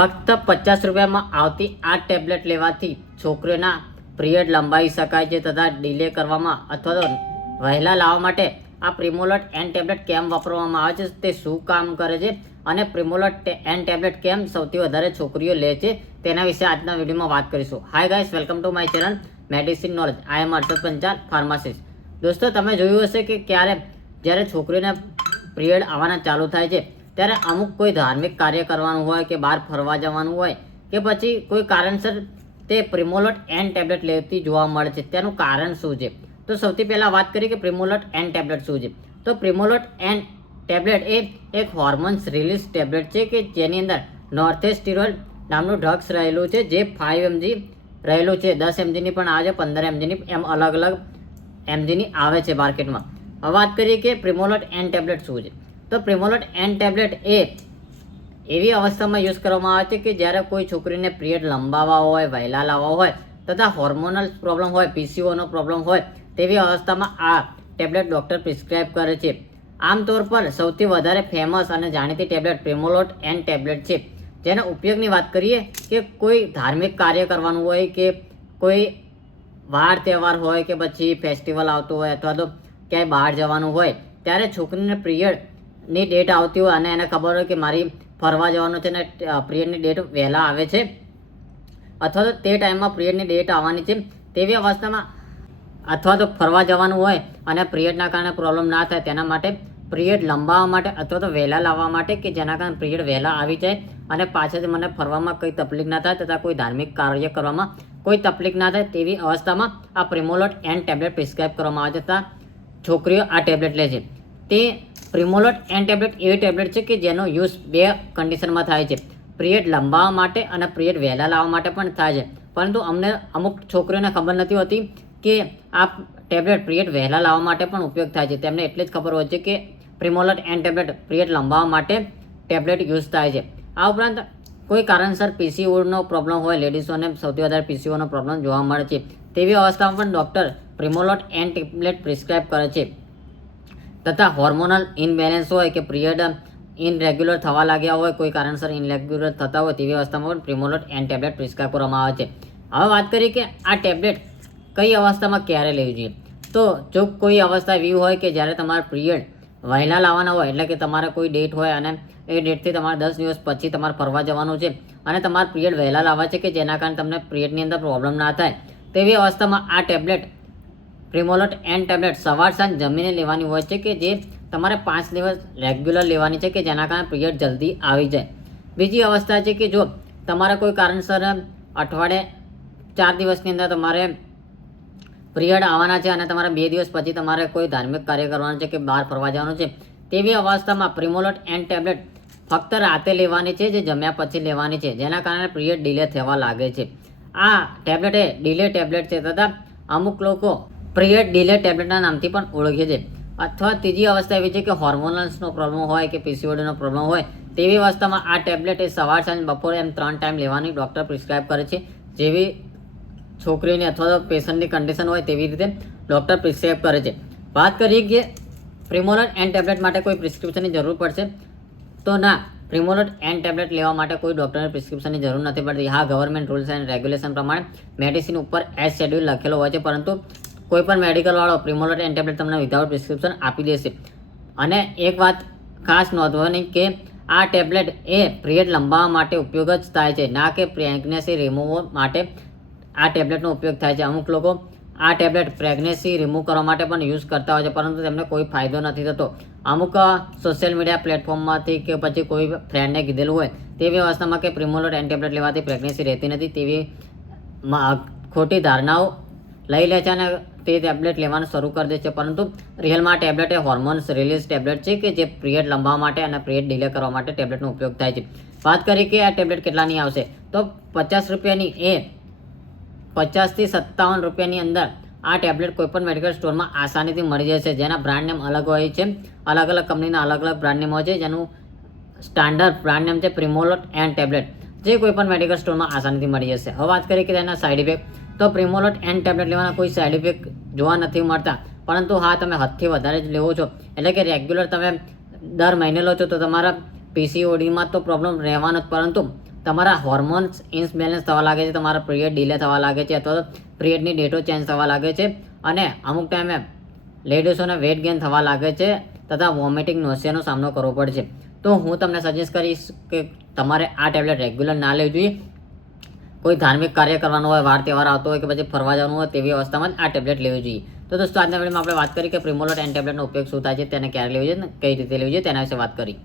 ફક્ત 50 રૂપિયામાં આવતી આ ટેબ્લેટ લેવાથી છોકરીઓના પિરિયડ લંબાવી શકાય છે તથા ડિલે કરવામાં અથવા તો વહેલા લાવવા માટે આ પ્રિમોલટ એન ટેબ્લેટ કેમ વાપરવામાં આવે છે, તે શું કામ કરે છે અને પ્રિમોલટ એન ટેબ્લેટ કેમ સૌથી વધારે છોકરીઓ લે છે તેના વિશે આજના વિડીયોમાં વાત કરીશું. Hi guys, welcome to my channel medicine knowledge. I am Harshad Panchal, pharmacist. દોસ્તો, તમે જોયું હશે કે જ્યારે છોકરીઓને પિરિયડ આવવાના ચાલુ થાય છે ત્યારે અમુક કોઈ ધાર્મિક કાર્ય કરવાનું હોય કે બહાર ફરવા જવાનું હોય કે પછી કોઈ કારણસર તે પ્રિમોલટ એન ટેબ્લેટ લેતી જોવા મળે છે. તેનું કારણ શું છે? તો સૌથી પહેલાં વાત કરીએ કે પ્રિમોલટ એન ટેબ્લેટ શું છે. તો પ્રિમોલટ એન ટેબ્લેટ એ એક હોર્મોન્સ રિલીઝ ટેબ્લેટ છે કે જેની અંદર નોર્થેસ્ટિરોલ નામનું ડ્રગ્સ રહેલું છે, જે 5 mg રહેલું છે. 10 mgની પણ આવે છે, 15 mgની, એમ અલગ અલગ mgની આવે છે માર્કેટમાં. હવે વાત કરીએ કે પ્રિમોલટ એન ટેબ્લેટ શું છે. તો પ્રિમોલટ એન ટેબ્લેટ એ એવી અવસ્થામાં યુઝ કરવામાં આવે છે કે જ્યારે કોઈ છોકરીને પિરિયડ લંબાવવા હોય, વહેલા લાવવા હોય તથા હોર્મોનલ પ્રોબ્લેમ હોય, પીસીઓનો પ્રોબ્લેમ હોય તેવી અવસ્થામાં આ ટેબ્લેટ ડૉક્ટર પ્રિસ્ક્રાઇબ કરે છે. આમતોર પર સૌથી વધારે ફેમસ અને જાણીતી ટેબ્લેટ પ્રિમોલટ એન ટેબ્લેટ છે, જેના ઉપયોગની વાત કરીએ કે કોઈ ધાર્મિક કાર્ય કરવાનું હોય કે કોઈ વાર તહેવાર હોય કે પછી ફેસ્ટિવલ આવતો હોય અથવા તો ક્યાંય બહાર જવાનું હોય ત્યારે છોકરીને પિરિયડની ડેટ આવતી હોય અને એને ખબર હોય કે મારી ફરવા જવાનું છે અને પિરિયડની ડેટ વહેલા આવે છે અથવા તો તે ટાઈમમાં પિરિયડની ડેટ આવવાની છે તેવી અવસ્થામાં અથવા તો ફરવા જવાનું હોય અને પિરિયડના કારણે પ્રોબ્લેમ ના થાય તેના માટે પિરિયડ લંબાવવા માટે અથવા તો વહેલા લાવવા માટે કે જેના કારણે પિરિયડ વહેલા આવી જાય અને પાછળથી મને ફરવામાં કંઈ તકલીફ ના થાય તથા કોઈ ધાર્મિક કાર્ય કરવામાં કોઈ તકલીફ ના થાય તેવી અવસ્થામાં આ પ્રિમોલટ એન ટેબ્લેટ પ્રિસ્ક્રાઇબ કરવામાં આવે છે તથા છોકરીઓ આ ટેબ્લેટ લે છે. તે પ્રિમોલટ એન ટેબ્લેટ એવી ટેબ્લેટ છે કે જેનો યુઝ 2 કન્ડિશનમાં થાય છે. પિરિયડ લંબાવવા માટે અને પિરિયડ વહેલા લાવવા માટે પણ થાય છે, પરંતુ અમુક છોકરીઓને ખબર નથી હોતી કે આ ટેબ્લેટ પિરિયડ વહેલા લાવવા માટે પણ ઉપયોગ થાય છે. તેમને એટલી જ ખબર હોય છે કે પ્રિમોલટ એન ટેબ્લેટ પિરિયડ લંબાવવા માટે ટેબ્લેટ યુઝ થાય છે. આ ઉપરાંત કોઈ કારણસર પીસીઓનો પ્રોબ્લેમ હોય, લેડીઝોને સૌથી વધારે પીસીઓનો પ્રોબ્લેમ જોવા મળે છે, તેવી અવસ્થામાં પણ ડૉક્ટર પ્રિમોલટ એન ટેબ્લેટ પ્રિસ્ક્રાઇબ કરે છે. તથા હોર્મોનલ ઇનબેલેન્સ હોય કે પિરિયડ ઇનરેગ્યુલર થવા લાગ્યા હોય, કોઈ કારણસર ઇનરેગ્યુલર થતા હોય તેવી અવસ્થામાં પણ પ્રિમોલટ એન ટેબ્લેટ પ્રિસ્ક્રાઇબ કરવામાં આવે છે. હવે વાત કરીએ કે આ ટેબ્લેટ કઈ અવસ્થામાં ક્યારે લેવી જોઈએ. તો જો કોઈ અવસ્થા એવી હોય કે જ્યારે તમારા પિરિયડ વહેલા લાવવાના હોય, એટલે કે તમારે કોઈ ડેટ હોય અને એ ડેટથી તમારે 10 દિવસ પછી તમારે ફરવા જવાનું છે અને તમારે પિરિયડ વહેલા લાવવા છે કે જેના કારણે તમને પિરિયડની અંદર પ્રોબ્લેમ ના થાય તેવી અવસ્થામાં આ ટેબ્લેટ પ્રિમોલટ એન ટેબ્લેટ સવાર સાંજ જમીને લેવાની હોય છે કે જે તમારે 5 દિવસ રેગ્યુલર લેવાની છે કે જેના કારણે પિરિયડ જલ્દી આવી જાય. બીજી અવસ્થા છે કે જો તમારે કોઈ કારણસર અઠવાડિયે 4 દિવસની અંદર તમારે પિરિયડ આવવાના છે અને તમારે 2 દિવસ પછી તમારે કોઈ ધાર્મિક કાર્ય કરવાનું છે કે બહાર ફરવા જવાનું છે તેવી અવસ્થામાં પ્રિમોલટ એન ટેબ્લેટ ફક્ત રાતે લેવાની છે, જે જમ્યા પછી લેવાની છે, જેના કારણે પિરિયડ ડિલે થવા લાગે છે. આ ટેબ્લેટ એ ડિલે ટેબ્લેટ છે તથા અમુક લોકો પિરિયડ ડિલે ટેબ્લેટના નામથી પણ ઓળખે છે. અથવા ત્રીજી અવસ્થા એવી છે કે હોર્મોનલ્સનો પ્રોબ્લેમ હોય કે પીસીઓડીનો પ્રોબ્લેમ હોય તેવી અવસ્થામાં આ ટેબ્લેટ એ સવાર સાંજ બપોરે એમ 3 ટાઈમ લેવાની ડૉક્ટર પ્રિસ્ક્રાઇબ કરે છે. જેવી છોકરીની અથવા તો પેશન્ટની કન્ડિશન હોય તેવી રીતે ડૉક્ટર પ્રિસ્ક્રાઇબ કરે છે. વાત કરીએ કે પ્રિમોલટ એન ટેબ્લેટ માટે કોઈ પ્રિસ્ક્રિપ્શનની જરૂર પડશે તો ના, પ્રિમોલટ એન ટેબ્લેટ લેવા માટે કોઈ ડૉક્ટરની પ્રિસ્ક્રિપ્શનની જરૂર નથી પડતી. હા, ગવર્મેન્ટ રૂલ્સ એન્ડ રેગ્યુલેશન પ્રમાણે મેડિસિન ઉપર એઝ શેડ્યુલ લખેલો હોય છે, પરંતુ કોઈ પણ મેડિકલવાળો પ્રિમોલટ એન ટેબ્લેટ તમને વિધાઉટ પ્રિસ્ક્રિપ્શન આપી દેશે. અને એક વાત ખાસ નોંધવાની કે આ ટેબ્લેટ એ પિરિયડ લંબાવવા માટે ઉપયોગ જ થાય છે, ના કે પ્રેગ્નન્સી રિમૂવ માટે આ ટેબ્લેટનો ઉપયોગ થાય છે. અમુક લોકો આ ટેબ્લેટ પ્રેગ્નન્સી રિમૂવ કરવા માટે પણ યુઝ કરતા હોય છે, પરંતુ તેમને કોઈ ફાયદો નથી થતો. અમુક સોશિયલ મીડિયા પ્લેટફોર્મમાંથી કે પછી કોઈ ફ્રેન્ડને કીધેલું હોય તેવી અવસ્થામાં કે પ્રિમોલટ એન ટેબ્લેટ લેવાથી પ્રેગ્નન્સી રહેતી નથી તેવી ખોટી ધારણાઓ લઈ લે છે અને તે ટેબ્લેટ લેવાનું શરૂ કરી દે છે. પરંતુ રિયલમાં આ ટેબ્લેટ એ હોર્મોન્સ રિલીઝ ટેબ્લેટ છે કે જે પિરિયડ લંબાવવા માટે અને પિરિયડ ડિલે કરવા માટે ટેબ્લેટનો ઉપયોગ થાય છે. વાત કરીએ કે આ ટેબ્લેટ કેટલાની આવશે, તો 50 રૂપિયાની એ 50 થી 57 રૂપિયાની અંદર આ ટેબ્લેટ કોઈપણ મેડિકલ સ્ટોરમાં આસાનીથી મળી જશે. જેના બ્રાન્ડ નેમ અલગ હોય છે, અલગ અલગ કંપનીના અલગ અલગ બ્રાન્ડ નેમ હોય છે, જેનું સ્ટાન્ડર્ડ બ્રાન્ડ નેમ છે પ્રિમોલટ એન ટેબ્લેટ, જે કોઈપણ મેડિકલ સ્ટોરમાં આસાનીથી મળી જશે. હવે વાત કરીએ કે તેના સાઇડ ઇફેક્ટ, તો પ્રિમોલટ એન ટેબ્લેટ લેવાના કોઈ સાઇડ ઇફેક્ટ જોવા નથી મળતા, પરંતુ હા, તમે હદથી વધારે જ લેવો છો એટલે કે રેગ્યુલર તમે દર મહિને લો છો તો તમારા પીસીઓડીમાં તો પ્રોબ્લેમ રહેવાનો જ, પરંતુ તમારા હોર્મોન્સ ઇન્સબેલેન્સ થવા લાગે છે, તમારા પીરિયડ ડિલે થવા લાગે છે અથવા તો પીરિયડની ડેટો ચેન્જ થવા લાગે છે અને અમુક ટાઈમે લેડીઝોને વેટ ગેઇન થવા લાગે છે તથા વોમિટિંગ નોસિયાનો સામનો કરવો પડશે. તો હું તમને સજેસ્ટ કરીશ કે તમારે આ ટેબ્લેટ રેગ્યુલર ના લેવી જોઈએ. કોઈ ધાર્મિક કાર્ય કરવાનું હોય, વાર તહેવાર આવતો હોય કે પછી ફરવા જવાનું હોય તેવી અવસ્થામાં જ આ ટેબ્લેટ લેવી જોઈએ. તો દોસ્તો આજના વિડીયોમાં આપણે વાત કરી કે પ્રિમોલોટ એન ટેબ્લેટનો ઉપયોગ શું થાય છે, તેને ક્યારે લેવી જોઈએ, કઈ રીતે લેવી જોઈએ તેના વિશે વાત કરી.